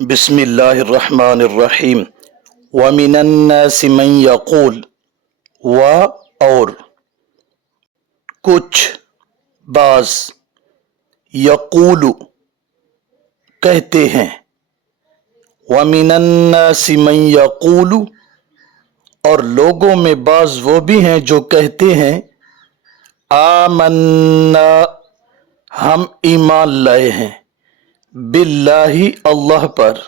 बिस्मिल्लाहिर्रहमानिर्रहीम। वमिनन्नासि मन यक़ूल, व और कुछ बाज यक़ूलु कहते हैं। वमिनन्नासि मन यक़ूलु और लोगों में बाज वो भी हैं जो कहते हैं आमन्ना हम ईमान लाए हैं, बिल्लाही अल्लाह पर,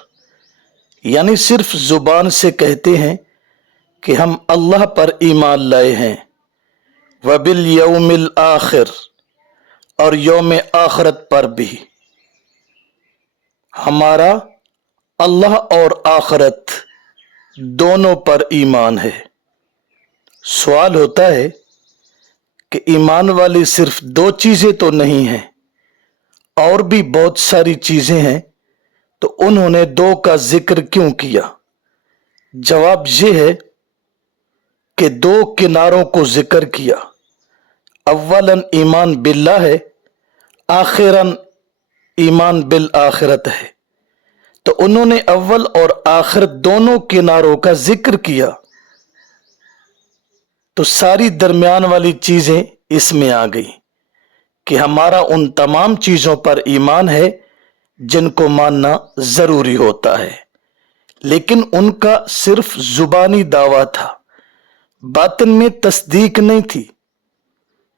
यानी सिर्फ जुबान से कहते हैं कि हम अल्लाह पर ईमान लाए हैं। व बिल यौमिल आखिर और यौम आखिरत पर भी, हमारा अल्लाह और आखिरत दोनों पर ईमान है। सवाल होता है कि ईमान वाली सिर्फ दो चीजें तो नहीं हैं, और भी बहुत सारी चीजें हैं, तो उन्होंने दो का जिक्र क्यों किया? जवाब यह है कि दो किनारों को जिक्र किया। अव्वलन ईमान बिल्लाह है, आखिरन ईमान बिल आखिरत है। तो उन्होंने अव्वल और आखिर दोनों किनारों का जिक्र किया, तो सारी दरमियान वाली चीजें इसमें आ गई कि हमारा उन तमाम चीजों पर ईमान है जिनको मानना जरूरी होता है, लेकिन उनका सिर्फ जुबानी दावा था, बातिन में तस्दीक नहीं थी।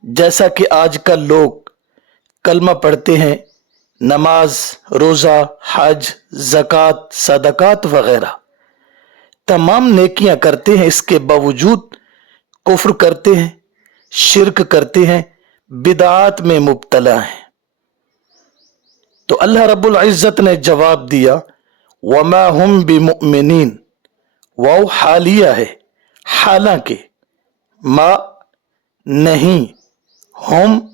जैसा कि आजकल लोग कलमा पढ़ते हैं, नमाज, रोजा, हज, ज़कात, सदकात वगैरह तमाम नेकियां करते हैं, इसके बावजूद कुफ्र करते हैं, शिरक करते हैं, बिदात में मुब्तला हैं। तो अल्लाह रब्बुल इज्जत ने जवाब दिया वमा हुम बिमुमिनीन, वाव हालिया है, हालांकि मा नहीं, हम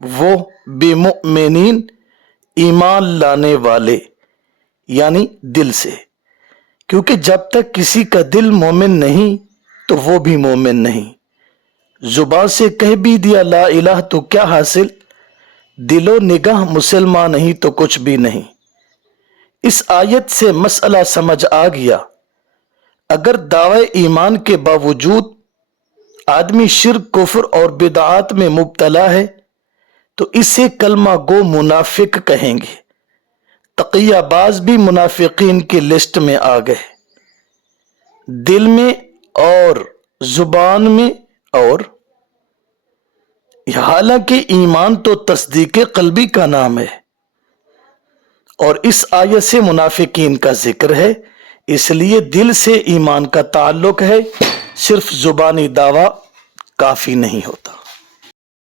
वो बिमुमिनीन ईमान लाने वाले, यानी दिल से, क्योंकि जब तक किसी का दिल मोमिन नहीं तो वो भी मोमिन नहीं। जुबान से कह भी दिया ला इलाह तो क्या हासिल, दिलो निगाह मुसलमान नहीं तो कुछ भी नहीं। इस आयत से मसला समझ आ गया। अगर दावे ईमान के बावजूद आदमी शिर्क, कुफ्र और बिदात में मुब्तला है तो इसे कलमा गो मुनाफिक कहेंगे। तकियाबाज भी मुनाफिकीन की लिस्ट में आ गए, दिल में और जुबान में। और हालांकि ईमान तो तस्दीक कल्बी का नाम है और इस आयत से मुनाफिकीन का जिक्र है, इसलिए दिल से ईमान का ताल्लुक है, सिर्फ जुबानी दावा काफी नहीं होता।